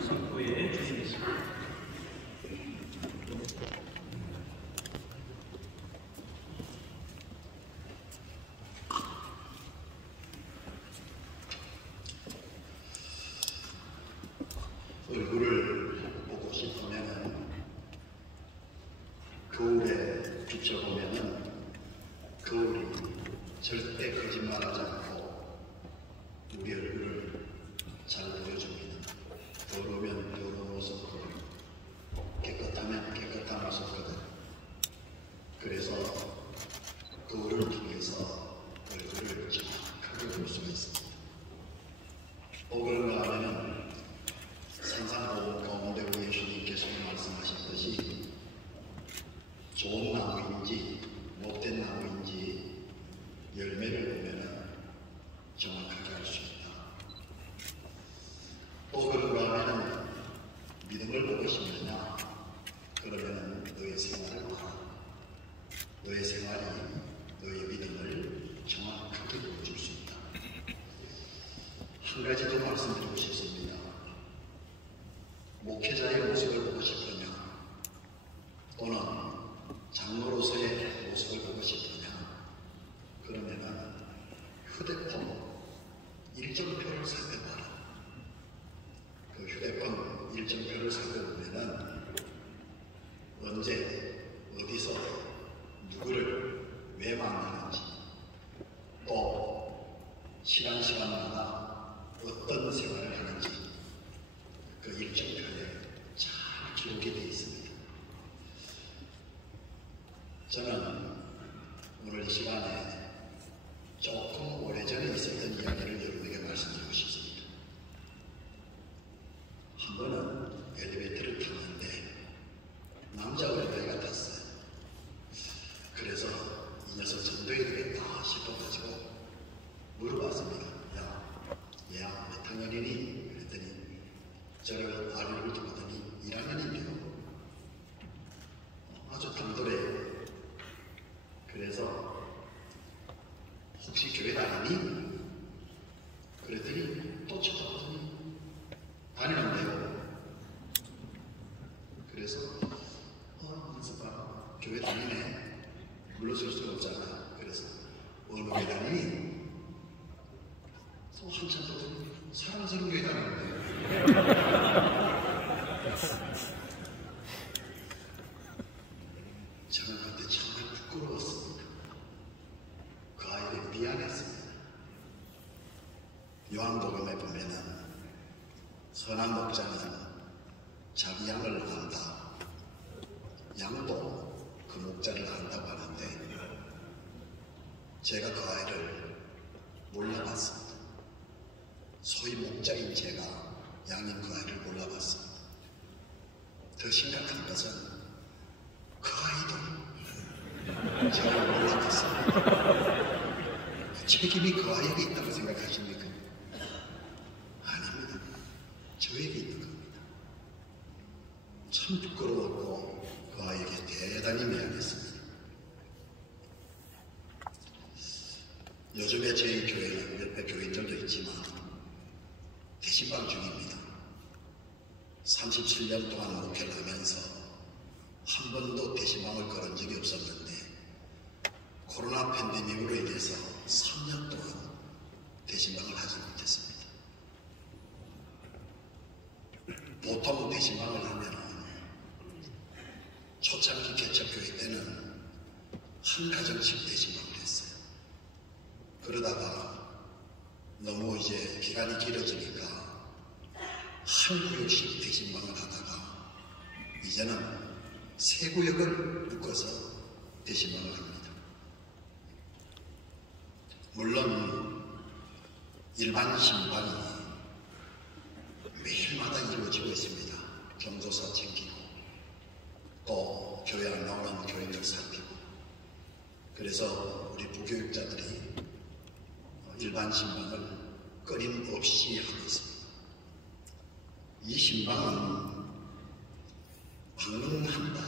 선포해 주시겠습니다. 얼굴을 보고 싶으면은 거울에 비춰보면은 거울이 절대 거짓말하지 않고 우리 얼굴을 잘 보여줍니다. 더러우면 더러운 모습을, 깨끗하면 깨끗한 모습거든. 그래서 거울을 통해서 얼굴을 정확하게 볼 수가 있습니다. 또 그런가 하면은 산상보건대우 예수님께서 말씀하셨듯이 좋은 나무인지 못된 나무인지 열매를 보면 정확하게 알 수 있다. 또 그런가 하면 믿음을 보고 싶느냐? 그러면 너의 생활을 봐라. 너의 생활이 너의 믿음을 정확하게 보여줄 수 있다. 한 가지 더 말씀드리고 싶습니다. 목회자의 모습을 보고 싶으냐, 또는 장로로서의 모습을 보고 싶으냐, 그러면 휴대폰 일정표를 살펴봐라. 그 휴대폰 일정표를 살펴보면 언제 어디서 누구를 왜 만나는지, 또 시간마다 어떤 생활을 하는지 그 일정표에 잘 기록이 되어 있습니다. 저는 오늘 이 시간에 조금 오래전에 있었던 이야기를 여러분에게 말씀드리고 싶습니다. 한 번은 엘리베이터를 탔는데 남자 엘리베이터가 탔어요. 그래서 이 녀석 전도해야 되겠다 싶어가지고 물어봤습니다. 야, 몇 학년이니? 그랬더니 저를 아래를 두더니 1학년이며 아주 당돌해요. 그래서 혹시 교회 다니니? 그랬더니 또 쳐다보더니 다니는데요. 그래서 민서가 교회 다니네. 물러설 수가 없잖아. 그래서 어느 교회 다니니? 또 한참 보더니 사랑스러운 교회 다니는데 저는 그때 정말 부끄러웠습니다. 그 아이에게 미안했습니다. 요한복음에 보면은 선한 목자는 자기 양을 안다. 양도 그 목자를 안다고 하는데 제가 그 아이를 몰라봤습니다. 소위 목자인 제가 양인 그 아이를 몰라봤습니다. 더 심각한 것은 그 아이도 제가 몰라봤습니다. 그 책임이 그 아이에게 있다고 생각하십니까? 아닙니다. 저에게 있는 겁니다. 참 부끄러웠고 그 아이에게 대단히 미안했습니다. 요즘에 저희 교회는 몇백 교인들도 있지만 대신방 중입니다. 37년 동안 목회를 하면서 한 번도 대신방을 걸은 적이 없었는데 코로나 팬데믹으로 인해서 3년 동안 대신방을 하지 못했습니다. 보통 대신방을 하면 초창기 개척교회 때는 한 가정씩 대신방을 했어요. 그러다가 너무 이제 기간이 길어지니까 한 구역씩 대신방을 하다가 이제는 세 구역을 묶어서 대신방을 합니다. 물론 일반 신방이 매일마다 이루어지고 있습니다. 경조사 챙기고 또 교회 안 나오는 교인들 살피고, 그래서 우리 부교육자들이 일반 신방을 끊임없이 하고 있습니다. 이 신방은 방문한다,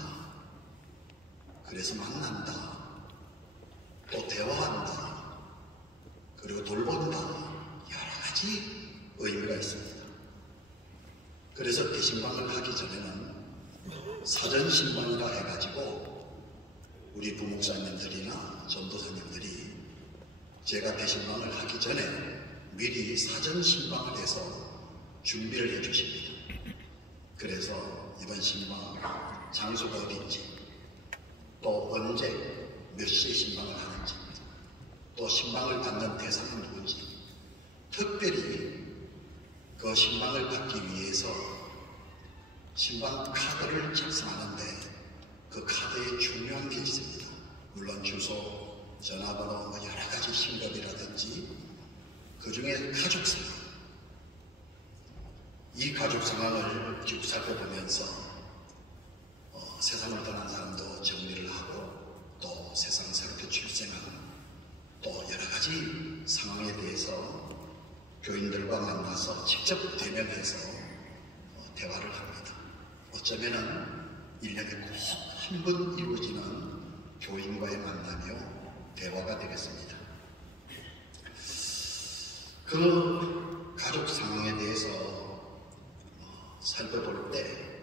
그래서 만난다, 또 대화한다, 그리고 돌본다, 여러 가지 의미가 있습니다. 그래서 대신방을 하기 전에는 사전신방이라 해가지고 우리 부목사님들이나 전도사님들이 제가 대신방을 하기 전에 미리 사전신방을 해서 준비를 해 주십니다. 그래서 이번 신방 장소가 어딘지, 또 언제 몇 시에 신방을 하는지, 또 신방을 받는 대상은 누군지, 특별히 그 신방을 받기 위해서 신방 카드를 작성하는데 그 카드에 중요한 게 있습니다. 물론 주소, 전화번호, 여러 가지 신고이라든지 그 중에 가족상황, 이 가족 상황을 쭉 살펴보면서 세상을 떠난 사람도 정리를 하고 또 세상 새롭게 출생한 또 여러 가지 상황에 대해서 교인들과 만나서 직접 대면해서 대화를 합니다. 어쩌면은 1년에 꼭 한 번 이루어지는 교인과의 만남이요 대화가 되겠습니다. 그 가족 상황에 대해서 살펴볼 때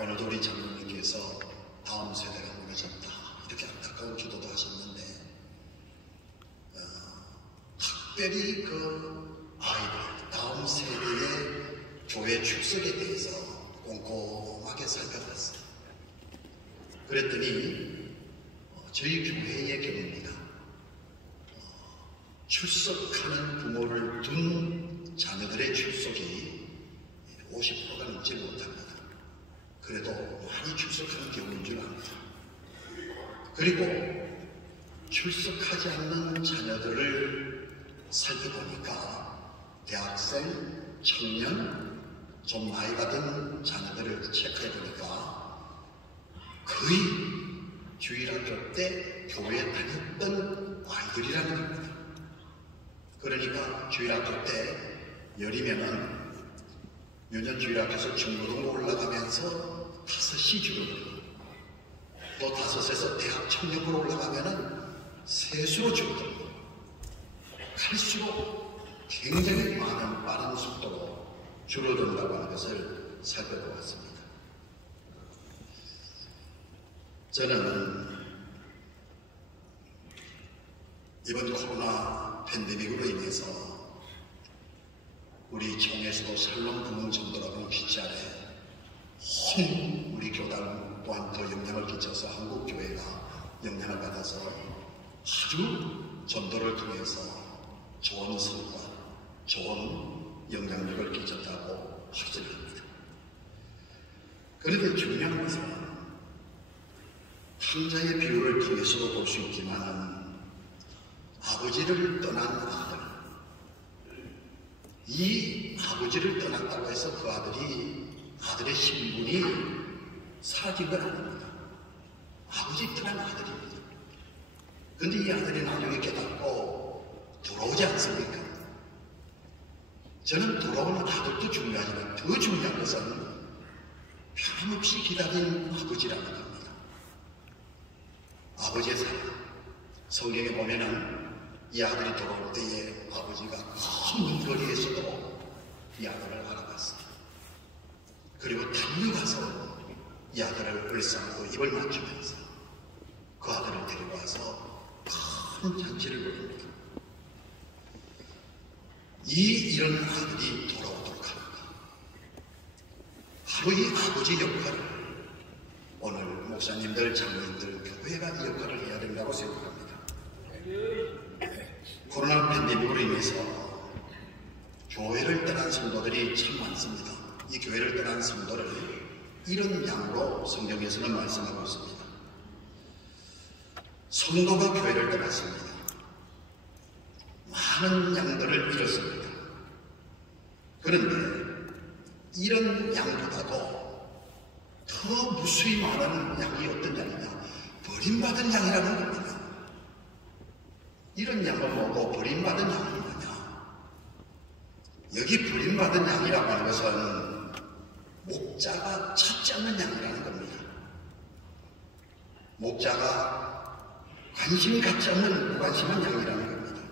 오늘도 우리 장로님께서 다음 세대가 무너졌다 이렇게 안타까운 기도도 하셨는데 특별히 그 아이들 다음 세대의 교회 출석에 대해서 꼼꼼하게 살펴봤어요. 그랬더니 저희 교회의 경우입니다. 출석하는 부모를 둔 자녀들의 출석이 50%가 넘지 못합니다. 그래도 많이 출석하는 경우인 줄 압니다. 그리고 출석하지 않는 자녀들을 살펴보니까 대학생, 청년, 좀 나이가 든 자녀들을 체크해보니까 거의 주일학교 때 교회에 다녔던 아이들이라는 겁니다. 그러니까 주일학교 때 열이면은 유년 주일학교에서 중고등부 올라가면서 5시 주거든요. 또 5에서 대학 청년부로 올라가면은 세수로 주거든요. 갈수록 굉장히 많은 빠른 속도로 줄어든다고 하는 것을 살펴보았습니다. 저는 이번 코로나 팬데믹으로 인해서 우리 청에서도 살롱 부흥 전도라고는 기치 아래 온 우리 교단 또한 더 영향을 끼쳐서 한국교회가 영향을 받아서 아주 전도를 통해서 좋은 성과, 좋은 영향력을 끼쳤다고 확신을 합니다. 그런데 중요한 것은 한자의 비유를 통해서도 볼 수 있지만 아버지를 떠난 아들, 이 아버지를 떠났다고 해서 그 아들의 신분이 사라진 건 아닙니다. 아버지 떠난 아들입니다. 그런데 이 아들이 나중에 깨닫고 돌아오지 않습니까? 저는 돌아오는 아들도 중요하지만 더 중요한 것은 변함없이 기다린 아버지라는 겁니다. 아버지의 사랑. 성경에 보면은 이 아들이 돌아올 때에 아버지가 먼 거리에서도 이 아들을 알아봤어요. 그리고 달려가서 이 아들을 을상으로 입을 맞추면서 그 아들을 데리고 와서 큰 잔치를 벌입니다. 이런 아들이 돌아오도록 합니다. 바로 이 아버지 역할을 오늘 목사님들, 장로님들, 교회가 이 역할을 해야 된다고 생각합니다. 코로나 팬데믹으로 인해서 교회를 떠난 성도들이 참 많습니다. 이 교회를 떠난 성도를 이런 양으로 성경에서는 말씀하고 있습니다. 성도가 교회를 떠났습니다. 많은 양들을 잃었습니다. 그런데 이런 양보다도 더 무수히 많은 양이 어떤 양이냐? 버림받은 양이라는 겁니다. 이런 양은 뭐고 버림받은 양은 뭐냐? 여기 버림받은 양이라고 하는 것은 목자가 찾지 않는 양이라는 겁니다. 목자가 관심 갖지 않는 무관심한 양이라는 겁니다.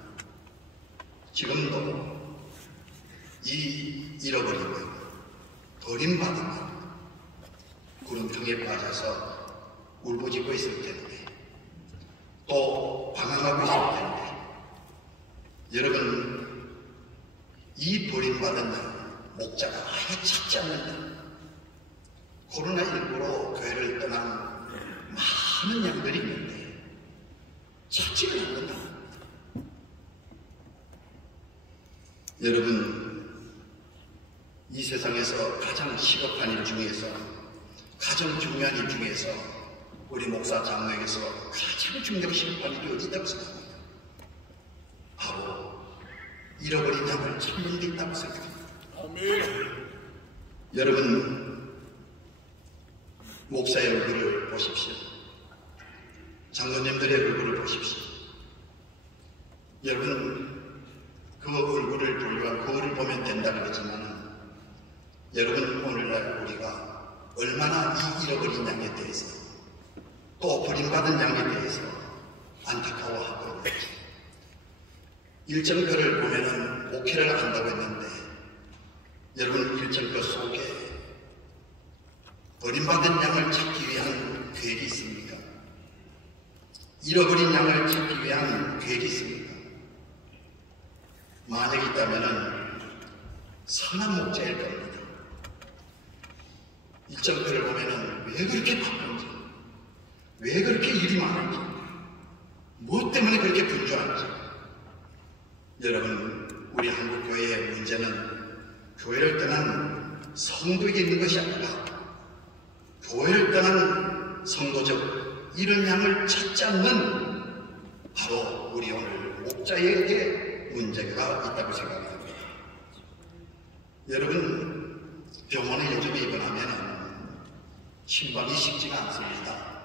지금도 이 잃어버리고 버림받은 구름통에 빠져서 울부짖고 있을 텐데, 또 방황하고 있을 텐데, 여러분, 이 버림받은 목자가 아예 찾지 않는다. 코로나19로 교회를 떠난 많은 양들이 있는데 찾지를 않는다. 여러분, 이 세상에서 가장 시급한 일 중에서, 가장 중요한 일 중에서 우리 목사 장로에게서 가장 중요하고 시급한 일이 어디 있다고 생각합니다? 바로 잃어버린 양을 찾는 데 있다고 생각합니다. 아멘. 여러분, 목사의 얼굴을 보십시오. 장로님들의 얼굴을 보십시오. 여러분, 그 얼굴을 돌려 그거를 보면 된다 그러지만, 여러분, 오늘날 우리가 얼마나 이 잃어버린 양에 대해서, 또 버림받은 양에 대해서 안타까워하고 있는지. 일정표를 보면은 목회를 한다고 했는데, 여러분, 일정표 속에 버림받은 양을 찾기 위한 계획이 있습니까? 잃어버린 양을 찾기 위한 계획이 있습니까? 만약 있다면 선한 목자일 겁니다. 일정표를 보면 왜 그렇게 바쁜지, 왜 그렇게 일이 많은지, 무엇 때문에 그렇게 분주한지. 여러분, 우리 한국교회의 문제는 교회를 떠난 성도에게 있는 것이 아니라 교회를 떠난 성도적 이런 양을 찾지 않는 바로 우리 오늘 목자에게 문제가 있다고 생각이 듭니다. 여러분, 병원에 요즘에 입원하면 신방이 쉽지가 않습니다.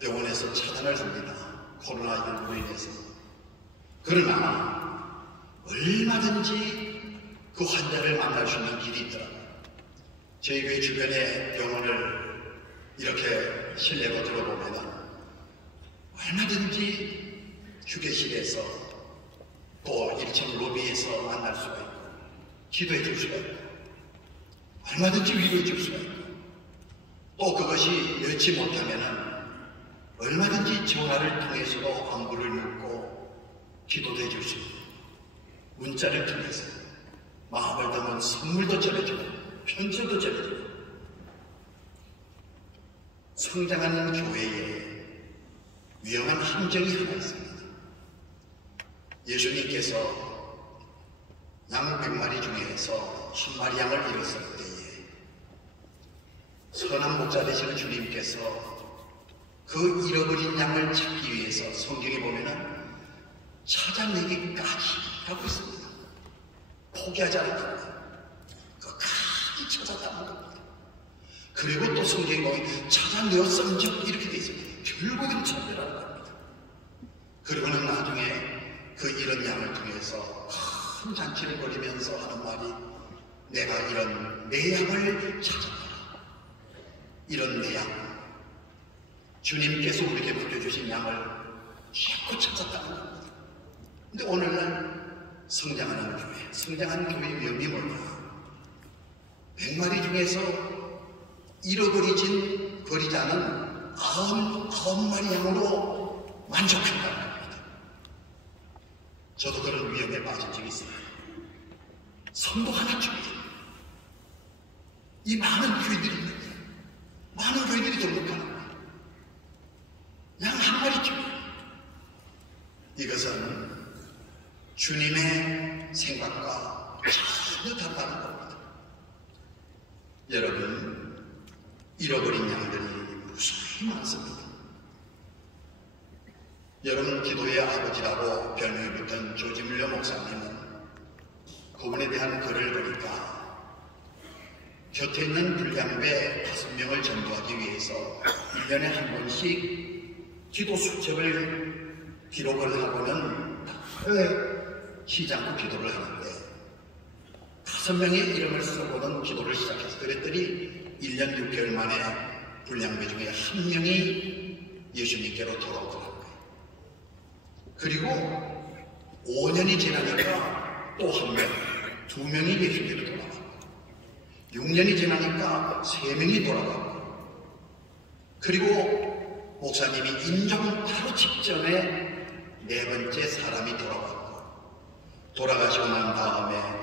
병원에서 차단을 합니다. 코로나19로 인해서. 그러나 얼마든지 그 환자를 만날 수 있는 길이 있더라고요. 저희 교회 주변에 병원을 이렇게 실내로 들어보면 얼마든지 휴게실에서 또 1층 로비에서 만날 수가 있고, 기도해 줄 수가 있고, 얼마든지 위로해 줄 수가 있고, 또 그것이 여치 못하면 얼마든지 전화를 통해서도 안부를 묻고 기도도 해줄 수 있고, 문자를 통해서 마음을 담은 선물도 전해주고 편지도 전해주고. 성장하는 교회에 위험한 함정이 하나 있습니다. 예수님께서 양 100마리 중에서 한 마리 양을 잃었을 때에 선한 목자 되시는 주님께서 그 잃어버린 양을 찾기 위해서 성경에 보면은 찾아내기까지 하고 있습니다. 포기하지 않았습니다. 끝까지 찾았다는 겁니다. 그리고 또 성경에 보면 찾아내었음즉 이렇게 되어 있습니다. 결국은 찾으라는 겁니다. 그러고는 나중에 그 잃은 양을 통해서 큰 잔치를 벌이면서 하는 말이, 내가 이런 내 양을 찾았다. 이런 내 양, 주님께서 우리에게 맡겨주신 양을 자꾸 찾았다는 겁니다. 근데 오늘날 성장하는 교회, 성장하는 교회의 위험이 뭐냐? 100마리 중에서 잃어버리진 버리지 않은 99마리 양으로 만족한다는 겁니다. 저도 그런 위험에 빠진 적이 있습니다. 성도 하나쯤에 이 많은 교회들이 있는데, 많은 교회들이 등록하는 거예요. 양 한 마리쯤. 이것은 주님의 생각과 전혀 다르다는 겁니다. 여러분, 잃어버린 양들이 무수히 많습니다. 여러분, 기도의 아버지라고 별명이 붙은 조지 물러 목사님은 그분에 대한 글을 보니까 곁에 있는 불량배 5명을 전도하기 위해서 1년에 한 번씩 기도 수첩을 기록을 하고는 쉬지 않고 기도를 하는데, 5명의 이름을 써보는 기도를 시작해서 그랬더니 1년 6개월 만에 불량배 중에 1명이 예수님께로 돌아오더라고요. 그리고 5년이 지나니까 또 1명, 2명이 예수님께로 돌아왔고, 6년이 지나니까 3명이 돌아가고, 그리고 목사님이 임종 바로 직전에 4번째 사람이 돌아왔고, 돌아가시고 난 다음에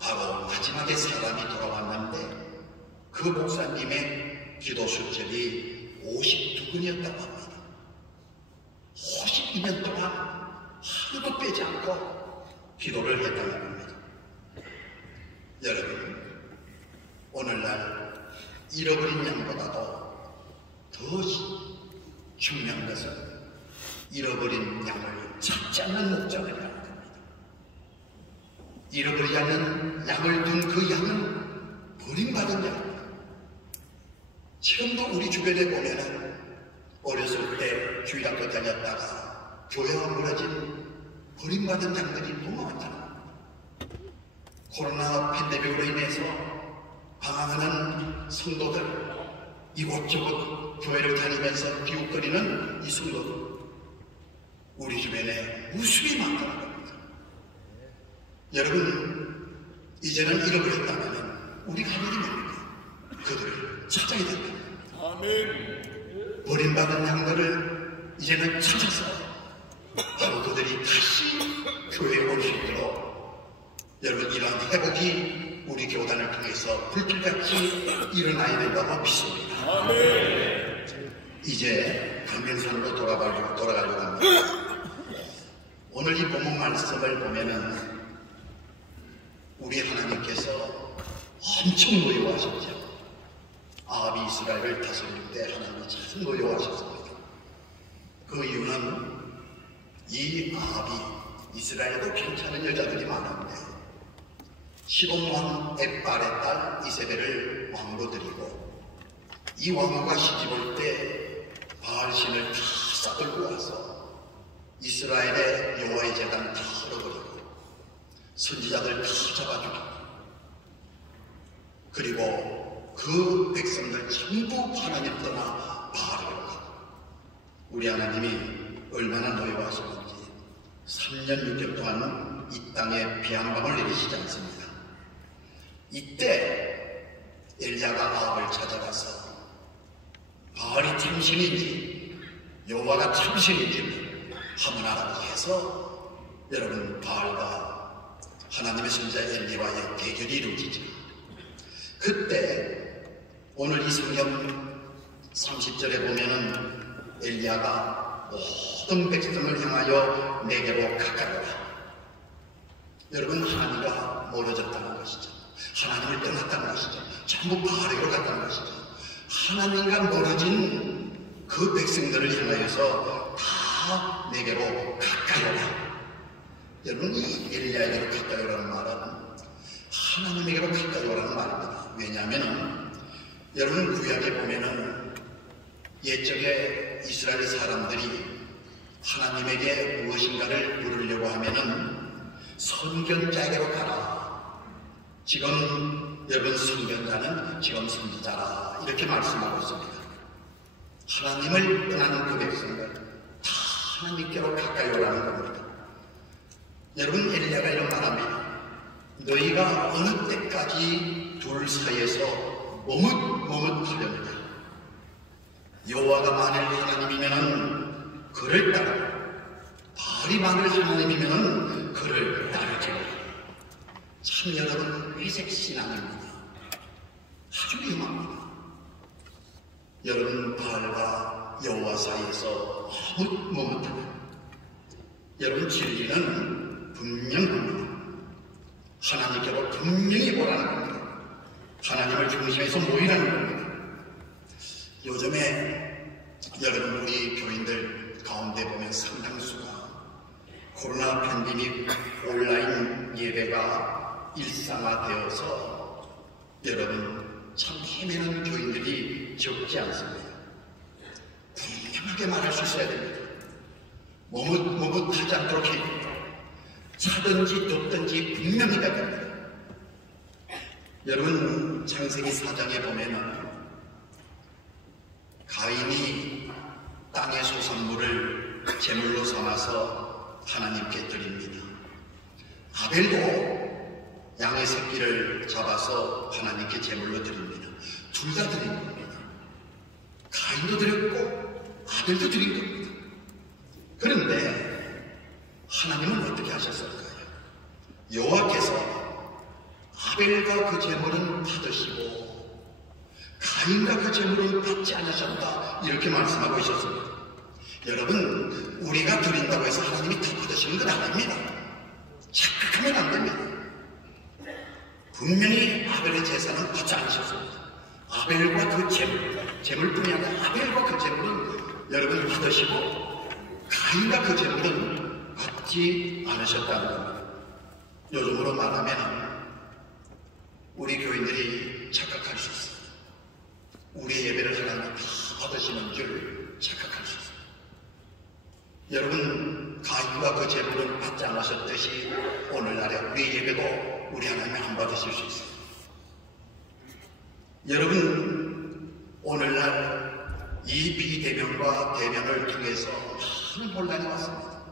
바로 마지막에 사람이 돌아왔는데 그 목사님의 기도 수첩이 52분이었다고 합니다. 52년 동안 하루도 빼지 않고 기도를 했다는 겁니다. 여러분, 오늘날 잃어버린 양보다도 더 중요한 것은 잃어버린 양을 찾지 않는 목적이라는 겁니다. 잃어버리지 않는 양을 둔 그 양은 버림받은 양. 지금도 우리 주변에 보면은 어렸을 때 주일학교 다녔다가 교회와 멀어진 버림받은 양들이 너무 많잖아요. 코로나 팬데믹으로 인해서 방황하는 성도들, 이곳저곳 교회를 다니면서 비웃거리는 이 성도들, 우리 주변에 무수히 많다는 겁니다. 여러분, 이제는 잃어버렸다면 우리가 할 일이 뭡니까? 그들을 찾아야 된다. 아멘. 버림받은 양들을 이제는 찾아서 바로 그들이 다시 교회에 올 수 있도록 여러분, 이러한 회복이 우리 교단을 통해서 불길같이 일어나야 된다고 믿습니다. 아멘. 이제 강변산으로 돌아가려고 합니다. 오늘 이 본문 말씀을 보면은 우리 하나님께서 엄청 노여워하셨죠. 아합이 이스라엘을 다스릴 때 하나님이 참 노여워하셨습니다. 그 이유는 이 아합이, 이스라엘에도 괜찮은 여자들이 많은데 시돈왕 엣발의 딸 이세벨을 왕으로 드리고, 이 왕후가 시집올 때 바알신을 다 싸들고 와서 이스라엘의 여호와의 제단 다 헐어버리고 선지자들 다 잡아주고, 그리고 그 백성들 전부 하나님 떠나 바알로 가고, 우리 하나님이 얼마나 노여워하셨는지 3년 6개월 동안 이 땅에 비한방을 내리시지 않습니다. 이때 엘리야가 아합을 찾아가서 바알이 참신인지 여호와가 참신인지 한번 알아보게 해서, 여러분, 바알과 하나님의 선지자 엘리야와의 대결이 이루어지죠. 그때 오늘 이 성경 30절에 보면은 엘리야가 모든 백성을 향하여 내게로 가까이 오라. 여러분, 하나님과 멀어졌다는 것이죠. 하나님을 떠났다는 것이죠. 전부 바알에게로 갔다는 것이죠. 하나님과 멀어진 그 백성들을 향하여서 다 내게로 가까이 오라. 여러분, 이 엘리야에게로 가까이 오라는 말은 하나님에게로 가까이 오라는 말입니다. 왜냐하면 여러분, 구약에 보면은 옛적에 이스라엘 사람들이 하나님에게 무엇인가를 물으려고 하면은 선견자에게로 가라. 지금 여러분, 선견자는 지금 선지자라, 이렇게 말씀하고 있습니다. 하나님을 떠나는 그 백성들 다 하나님께로 가까이 오라는 겁니다. 여러분, 엘리야가 이런 말합니다. 너희가 어느 때까지 둘 사이에서 머뭇하려느냐. 여호와가 만일 하나님이면은 그를 따르고 바알이 만일 하나님이면은 그를 따르지라. 참, 여러분, 회색 신앙입니다. 아주 위험합니다. 여러분, 바알과 여호와 사이에서 머뭇하다. 여러분, 진리는 분명합니다. 하나님께로 분명히 오라는 겁니다. 하나님을 중심에서 모이라는 겁니다. 요즘에 여러분, 우리 교인들 가운데 보면 상당수가 코로나 팬데믹 온라인 예배가 일상화되어서 여러분, 참 헤매는 교인들이 적지 않습니다. 분명하게 말할 수 있어야 됩니다. 머뭇하지 않도록 해야 됩니다. 차든지 덥든지 분명히 해야 됩니다. 여러분, 창세기 4장에 보면은 가인이 땅의 소산물을 제물로 삼아서 하나님께 드립니다. 아벨도 양의 새끼를 잡아서 하나님께 제물로 드립니다. 둘 다 드린 겁니다. 가인도 드렸고 아벨도 드린 겁니다. 그런데 하나님은 어떻게 하셨을까요? 여호와께서 아벨과 그 제물은 받으시고 가인과 그 제물은 받지 않으셨다, 이렇게 말씀하고 있었습니다. 여러분, 우리가 드린다고 해서 하나님이 다 받으시는 건 아닙니다. 착각하면 안 됩니다. 분명히 아벨의 제사는 받지 않으셨습니다. 아벨과 그 제물뿐이 아니라 아벨과 그 제물은 여러분 받으시고 가인과 그 제물은 받지 않으셨다는 겁니다. 요즘으로 말하면 우리 교인들이 착각할 수 있어요. 우리의 예배를 하나님이 다 받으시는 줄 착각할 수 있어요. 여러분, 가인과 그 제물은 받지 않으셨듯이 오늘날에 우리의 예배도 우리 하나님이 안 받으실 수 있어요. 여러분, 오늘날 이 비대면과 대면을 통해서 많은 혼란이 왔습니다.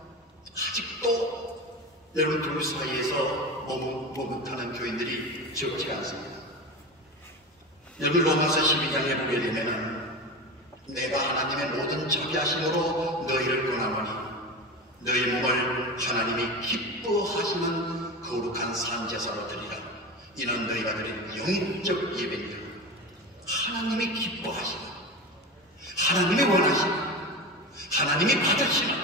아직도 여러분 둘 사이에서 머뭇하는 교인들이 적지 않습니다. 여러분, 로마서 12장에 보게 되면은 내가 하나님의 모든 자비하심으로 너희를 권하노니 너희 몸을 하나님이 기뻐하시는 거룩한 산제사로 드리라. 이는 너희가 드린 영적 예배니라. 하나님이 기뻐하시는, 하나님이 원하시는, 하나님이 받으시는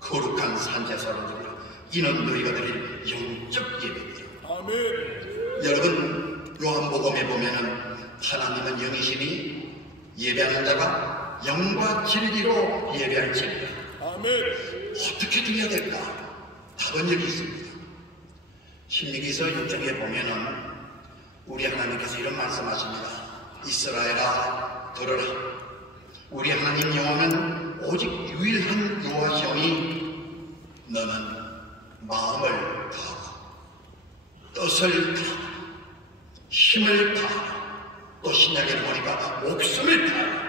거룩한 산제사로 드리라. 이는 너희가 드린 영적 예배니라. 아멘. 여러분, 요한복음에 보면은 하나님은 영이시니 예배하는 자가 영과 진리로 예배할지니라. 아멘. 어떻게 드려야 될까? 답은 여기 있습니다. 신명기서 6장에 보면은 우리 하나님께서 이런 말씀하십니다. 이스라엘아, 들으라. 우리 하나님 여호와는 오직 유일한 여호와시오니 너는 마음을 다하고 뜻을 다하고 힘을 다하고 또 신약에 보니까 목숨을 다하고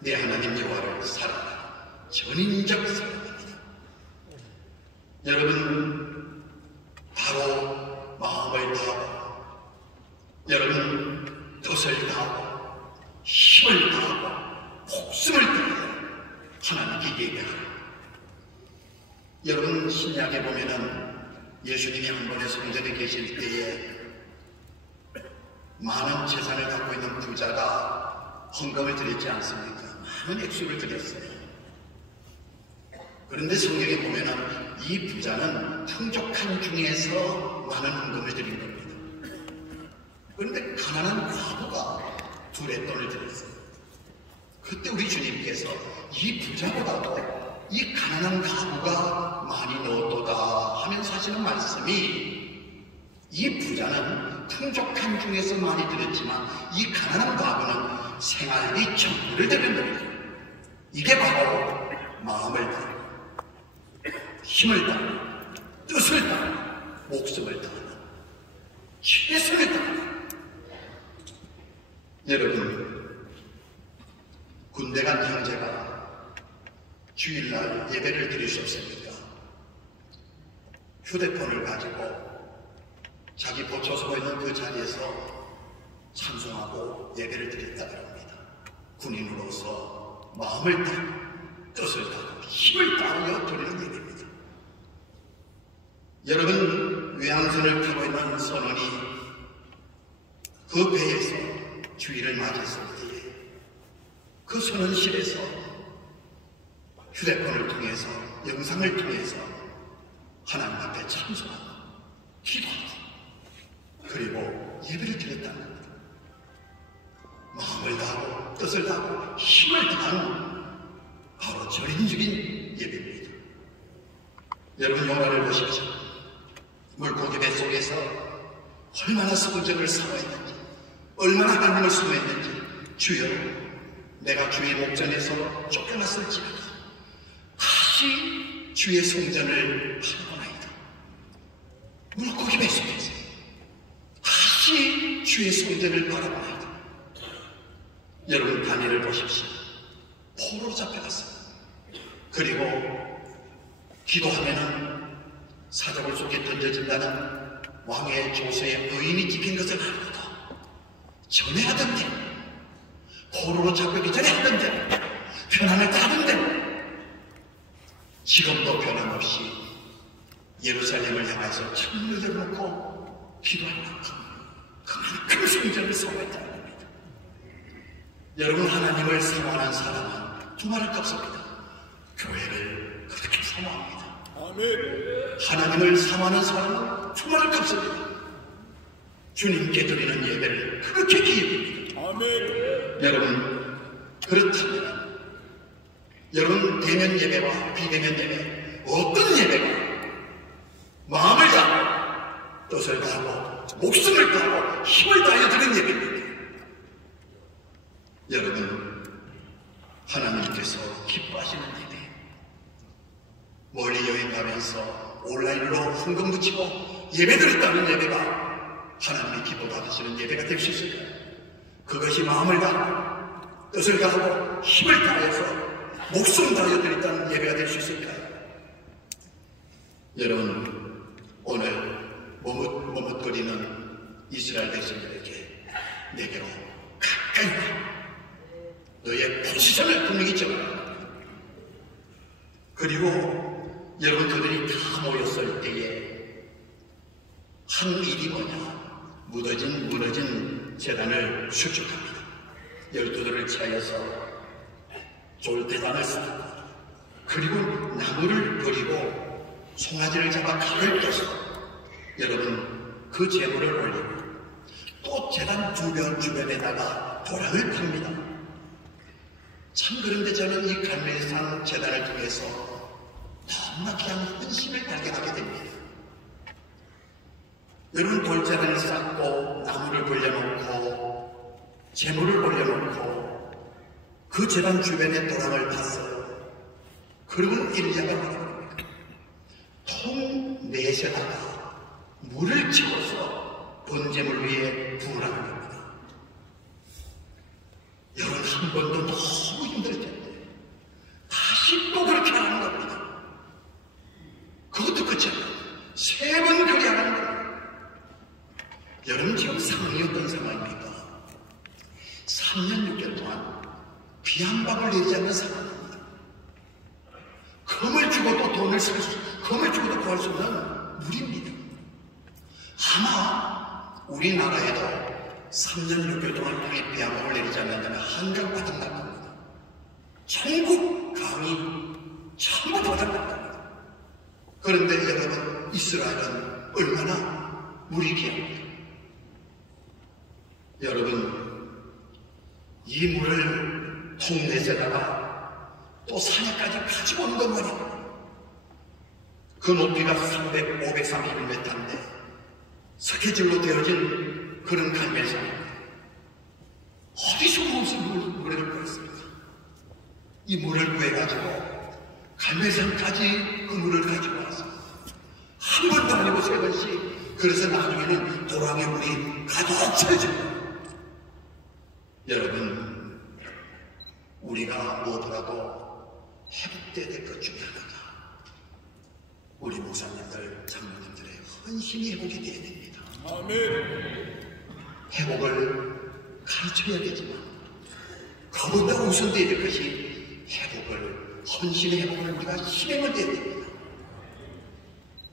내 하나님 여호와를 사랑하라. 전인적 사랑입니다. 여러분, 바로 마음을 다하고 여러분 뜻을 다하고 힘을 다하고 목숨을 다하고 하나님께 예배하라. 여러분, 신약에 보면은 예수님이 한 번에 성전에 계실 때에 많은 재산을 갖고 있는 부자가 헌금을 드렸지 않습니까? 많은 액수를 드렸어요. 그런데 성경에 보면은 이 부자는 풍족한 중에서 많은 헌금을 드린 겁니다. 그런데 가난한 과부가 둘의 돈을 드렸어요. 그때 우리 주님께서 이 부자보다도 이 가난한 과부가 많이 넣었도다 하면서 하시는 말씀이, 이 부자는 풍족한 중에서 많이 드렸지만 이 가난한 과부는 생활비 전부를 드린 겁니다. 이게 바로 마음을 다하고 힘을 다하고 뜻을 다하고 목숨을 다하고 최선을 다하고. 여러분, 군대 간 형제가 주일날 예배를 드릴 수 없습니까? 휴대폰을 가지고 자기 보초소에 있는 그 자리에서 찬송하고 예배를 드렸다고 합니다. 군인으로서 마음을 다하고 뜻을 다하고 힘을 다하여 드리는 예배입니다. 여러분, 외항선을 타고 있는 선원이 그 배에서 주일을 맞이했을 때에 그 선원실에서 휴대폰을 통해서, 영상을 통해서 하나님 앞에 찬송하고 기도하고 그리고 예배를 드렸다는 겁니다. 마음을 다하고 뜻을 다하고 힘을 다하는 바로 전인적인 예배입니다. 여러분, 영화를 보십시오. 물고기 뱃속에서 얼마나 성전을 사모했는지, 얼마나 하나님을 수고했는지, 주여 내가 주의 목전에서 쫓겨났을지라도 다시 주의 성전을 바라보나이다. 물고기 뱃속에서 다시 주의 성전을 바라보나이다. 여러분, 다니엘을 보십시오. 포로로 잡혀갔습니다. 그리고 기도하면은 사자굴 속에 던져진다는 왕의 조서에 의인이 찍힌 것을 알고도 전에 하던 대, 포로로 잡히기 전에 하던 대, 편안할 때 하던 대, 지금도 변함없이 예루살렘을 향해서 창문을 열어놓고 기도할 만큼 그만큼 성전을 사모했다는 겁니다. 여러분, 하나님을 사모하는 사람은 두말할 것 없습니다. 교회를 그렇게 사모합니다. 아멘. 하나님을 사모하는 사람은 두말할 것 없습니다. 주님께 드리는 예배를 그렇게 기입니다. 아멘. 여러분, 그렇다면 여러분, 대면 예배와 비대면 예배, 어떤 예배가 마음을 다하고 뜻을 다하고 목숨을 다하고 힘을 다하여 드리는 예배입니다. 여러분, 하나님께서 기뻐하시는 예배, 멀리 여행 가면서 온라인으로 헌금 붙이고 예배드렸다는 예배가 하나님이 기뻐 받으시는 예배가 될 수 있을까요? 그것이 마음을 다하고 뜻을 다하고 힘을 다해서 목숨 다하여 드렸다는 예배가 될 수 있을까요? 여러분, 오늘 머뭇거리는 이스라엘 백성들에게 내게로 가까이 와 너의 포지션을 분명히 정합니다. 그리고 여러분, 그들이 다 모였을 때에 한 일이 뭐냐? 무너진 제단을 수축합니다. 12돌을 채하여서 졸대단을 쌓고, 그리고 나무를 버리고 송아지를 잡아 칼을 껴서 여러분, 그 제물을 올리고 또 제단 주변에다가 도랑을 팝니다. 참, 그런데 저는 이 갈멜산 제단을 통해서 너무나 귀한 헌신을 발견하게 됩니다. 여러분, 돌제단을 쌓고 나무를 벌려놓고 제물을 올려놓고 그 제단 주변에 도랑을 팠어요. 그러면 일리야가 뭐라고 합니까? 통 넷에다가 물을 채워서 번제물 위에 부으라는 겁니다. 여러분, 한 번도 너무 힘들 텐데 다시 또 그렇게 하는 겁니다. 그것도 끝이 아니에요. 3번 그렇게 하는 겁니다. 여러분, 지금 상황이 어떤 상황입니까? 3년 6개월 동안 비 한 방울 내리지 않는 상황입니다. 금을 주고도 돈을 쓸 수, 금을 주고도 구할 수 없는 물입니다. 아마 우리나라에도 3년 6개월 동안 땅에 비 한 방울 내리지 않는다면 한강바닥 날 겁니다. 전국 강이 전부 바닥 날 겁니다. 그런데 여러분, 이스라엘은 얼마나 물이 귀합니까? 여러분, 이 물을 통넷에다가 또 산에까지 가지고 오는 것 말이에요. 그 높이가 531m인데 스케줄로 되어진 그런 갈멜산인데 어디서 무슨 물을 구했습니까? 이 물을 구해가지고 갈멜산까지 그 물을 가지고 와서 한 번도 아니고 3번씩, 그래서 나중에는 도랑의 물이 가득 채워집니다. 여러분, 우리가 무엇보다도 회복돼야 될 것 중에 하나가 우리 목사님들, 장로님들의 헌신이 회복이 되어야 됩니다. 아멘. 회복을 가르쳐야 되지만 그보다 우선되어야 될 것이 회복을, 헌신의 회복을 우리가 실행을 해야 됩니다.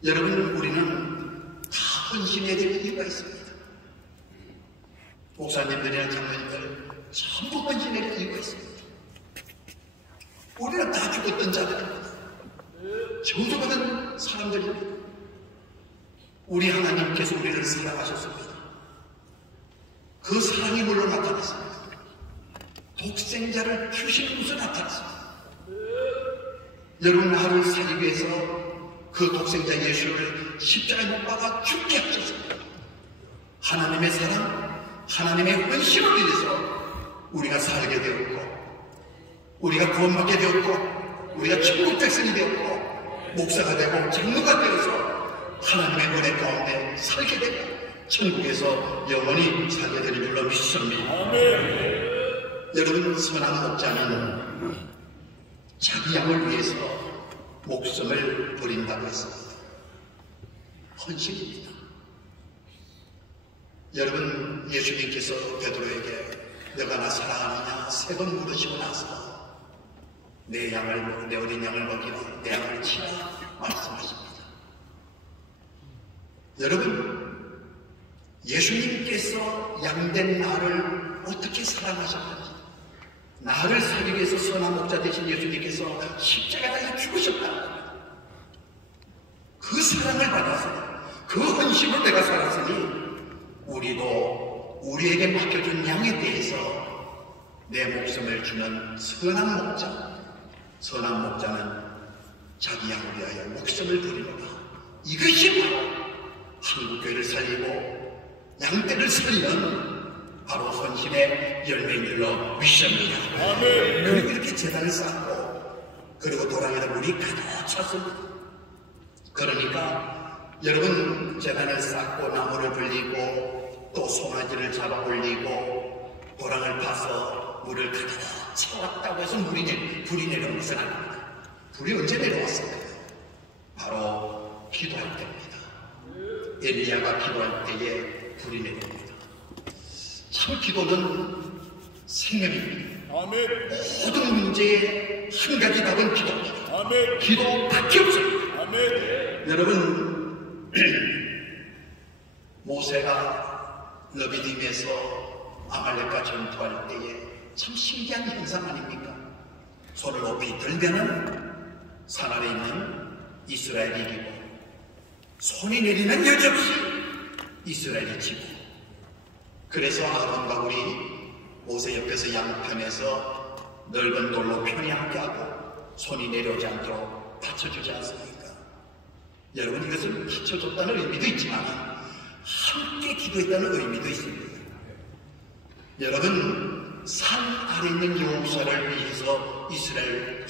여러분, 우리는 다 헌신해야 될 이유가 있습니다. 목사님들이나 장로님들 전부 헌신해야 될 이유가 있습니다. 우리는 다 죽었던 자들입니다. 저주받은 사람들입니다. 우리 하나님께서 우리를 사랑하셨습니다. 그 사랑이 물로 나타났습니다. 독생자를 주심으로써 나타났습니다. 여러분, 나를 살리기 위해서 그 독생자 예수를 십자가에 못 박아 죽게 하셨습니다. 하나님의 사랑, 하나님의 헌신을 위해서 우리가 살게 되었고, 우리가 구원받게 되었고, 우리가 천국 백성이 되었고, 목사가 되고 장로가 되어서 하나님의 은혜 가운데 살게 되고 천국에서 영원히 살게 되는 줄로 믿습니다. 아멘. 여러분, 선한 목자는 자기 양을 위해서 목숨을 버린다고 했습니다. 헌신입니다. 여러분, 예수님께서 베드로에게 너가 나 사랑하느냐 3번 물으시고 나서 내 어린 양을 먹이라, 내 양을 치라 말씀하십니다. 여러분, 예수님께서 양된 나를 어떻게 사랑하셨는지, 나를 살리기 위해서 선한 목자 되신 예수님께서 십자가에 죽으셨다. 그 사랑을 받아서 그 헌신을 내가 살았으니 우리도 우리에게 맡겨준 양에 대해서 내 목숨을 주는 선한 목자, 선한 목자는 자기 양을 위하여 목숨을 부리노라. 이것이 바로 한국교회를 살리고 양떼를 살리는 바로 헌신의 열매인 줄로 믿습니다. 그리고 이렇게 제단을 쌓고 그리고 도랑에다 물이 가득 찼습니다. 그러니까 여러분, 제단을 쌓고 나무를 불리고 또 송아지를 잡아 올리고 도랑을 파서 물을 가득 채웠다고 해서 불이 내려온 것은 아닙니다. 불이 언제 내려왔을까요? 바로 기도할 때입니다. 엘리야가 기도할 때에 불이 내려옵니다. 참 기도는 생명입니다. 모든 문제에 한 가지 답은 기도입니다. 기도밖에 없습니다. 여러분, 모세가 러비딤에서 아말렉과 전투할 때에 참 신기한 현상 아닙니까? 손을 높이 들면은 산 아래 있는 이스라엘이 이기고 손이 내리는 여지없이 이스라엘이 지고, 그래서 아론과 우리 모세 옆에서 양편에서 넓은 돌로 편히 함께 하고 손이 내려오지 않도록 받쳐주지 않습니까? 여러분, 이것은 받쳐줬다는 의미도 있지만 함께 기도했다는 의미도 있습니다. 여러분, 산 아래 있는 여호수아를 위해서 이스라엘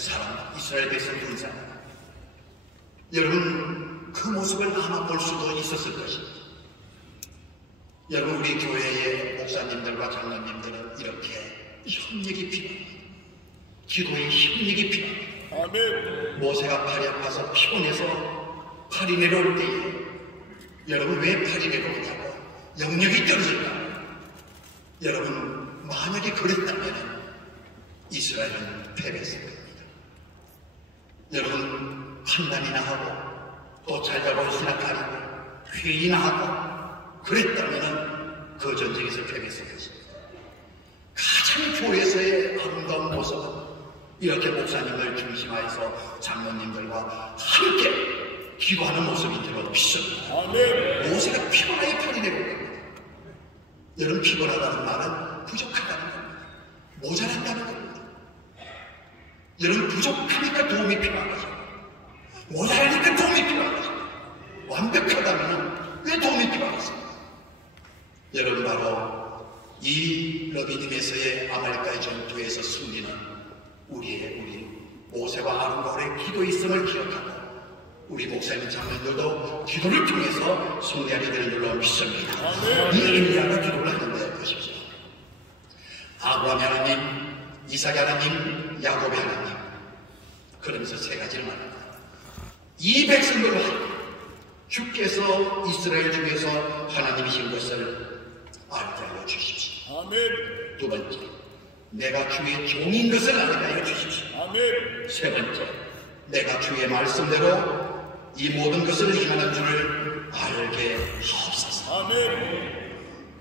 백성 군사, 여러분 그 모습을 아마 볼 수도 있었을 것입니다. 여러분, 우리 교회의 목사님들과 장로님들은 이렇게 협력이 필요합니다. 기도의 협력이 필요합니다. 모세가 팔이 아파서 피곤해서 팔이 내려올 때에 여러분, 왜 팔이 내려오냐고? 영역이 떨어질까? 여러분, 만약에 그랬다면 이스라엘은 패배했을 겁니다. 여러분, 판단이나 하고 또 잘잘못이나 가리고 회의나 하고 그랬다면 그 전쟁에서 패배했을 것입니다. 가장 교회에서의 아름다운 모습은 이렇게 목사님들 중심하여서 장로님들과 함께 기도하는 모습인 줄로 믿습니다. 모세가 피곤하게 팔이 내려온 겁니다. 여러분, 피곤하다는 말은 부족하다는 겁니다. 모자란다는 겁니다. 여러분, 부족하니까 도움이 필요한 거죠. 모자라니까 도움이 필요한 거죠. 완벽하다면 왜 도움이 필요하겠습니까? 여러분, 바로 이 러비딤에서의 아말렉과의 전투에서 승리는 우리 모세와 아론과의 기도의 있음을 기억하고 우리 목사님 장로님들도 기도를 통해서 승리하게 되는 줄로 믿습니다. 이 엘리야가 기도를 하는데 보십시오. 아브라함 하나님, 이삭 하나님, 야곱의 하나님, 그러면서 3가지를 말합니다. 이 백성들과 주께서 이스라엘 중에서 하나님이신 것을 알게 하여 주십시오. 2번째, 내가 주의 종인 것을 알게 하여 주십시오. 3번째, 내가 주의 말씀대로 이 모든 것을 행하는 줄을 알게 하옵소서.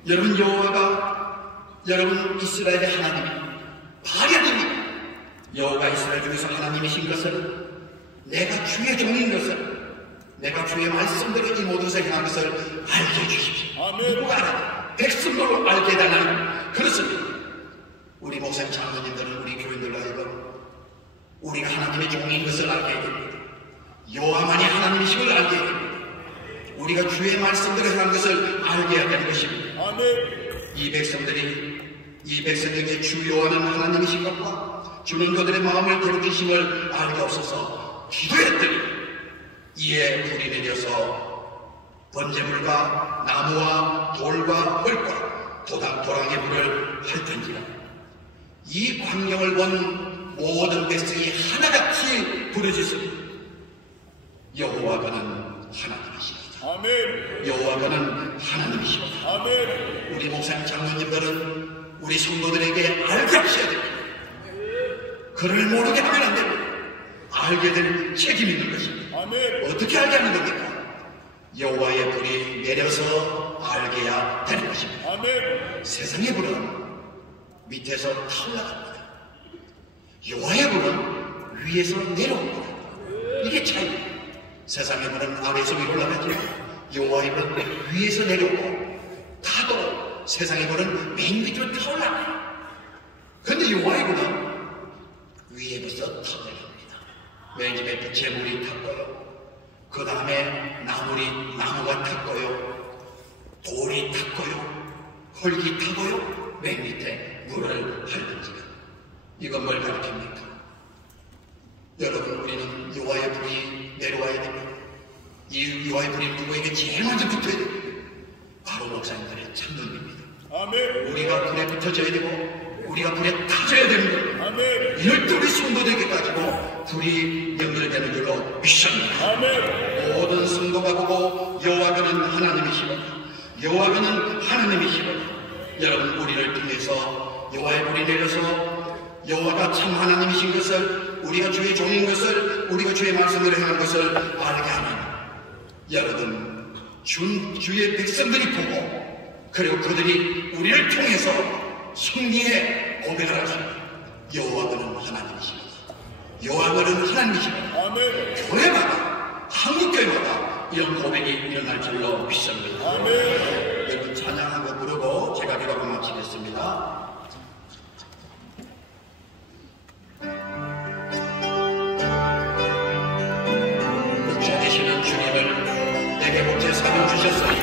여러분, 여호와가 여러분 이스라엘의 하나님이 발이 아닙니다. 여호와가 이스라엘 중에서 하나님이신 것을, 내가 주의 종인 것을, 내가 주의 말씀대로 이 모든 것을 행하는 것을 알게 해주십시오. 누구가 알아? 백성으로 알게 해달라는, 그렇습니다. 우리 목사님 장로님들은 우리 교인들로 하여금 우리가 하나님의 종인 것을 알게 해야 됩니다. 여호와만이 하나님이심을 알게 해야 됩니다. 우리가 주의 말씀대로 행하는 것을 알게 해야 되는 것입니다. 이 백성들에게 주 여호와는 하나님이신 것과 주는 그들의 마음을 괴롭히심을 알게 없어서 기도했더니 이에 불이 내려서 번제물과 나무와 돌과 흙과 도랑의 물을 핥은지라. 이 광경을 본 모든 백성이 하나같이 부르짖습니다. 여호와는 하나님이십니다. 아멘. 여호와는 하나님이십니다. 아멘. 우리 목사님 장로님들은 우리 성도들에게 알게 하셔야 됩니다. 그를 모르게 하면 안 됩니다. 알게 될 책임이 있는 것입니다. 아멘. 어떻게 알게 하는 겁니까? 여호와의 불이 내려서 알게야 되는 것입니다. 아멘. 세상의 불은 밑에서 타올라갑니다. 여호와의 불은 위에서 내려옵니다. 이게 차이입니다. 세상의 불은 아래에서 위로 올라가죠. 여호와의 불은 위에서 내려오고 타도 세상의 불은 맨 밑으로 타올라가요. 그런데 여호와의 불은 위에부터 타올라갑니다. 맨 집에 재물이 탔고요. 그 다음에 나무가 탔고요. 돌이 탔고요. 흙이 타고요. 맨 밑에 물을 핥는지가. 이건 뭘 가르칩니까? 여러분, 우리는 여호와의 불이 내려와야 됩니다. 이 여호와의 불이 누구에게 제일 먼저 붙어야 됩니다. 바로 목사님들의 참론입니다. 아멘. 우리가 불에 붙어져야 되고 우리가 불에 타져야 됩니다. 아멘. 이럴 때 우리 성도들에게 가지고 불이 연결되는 줄로 믿습니다. 아멘. 모든 성도가 보고 여호와는 하나님이시거든. 여호와는 하나님이시거든. 여러분, 우리를 통해서 여호와의 불이 내려서 여호와가 참 하나님이신 것을, 우리가 주의 종인 것을, 우리가 주의 말씀대로 행한 것을 알게 하면 여러분, 주의 백성들이 보고, 그리고 그들이 우리를 통해서 승리의 고백을 하십니다. 여호와는 하나님이십니다. 여호와는 하나님이십니다. 아멘. 교회마다, 한국교회마다 이런 고백이 일어날 줄로 믿습니다. 아멘. 여러분, 찬양 한 곡 부르고 제가 기도하고 마치겠습니다. 목자 되시는 주님을 내게 목자 사명 주셨어요.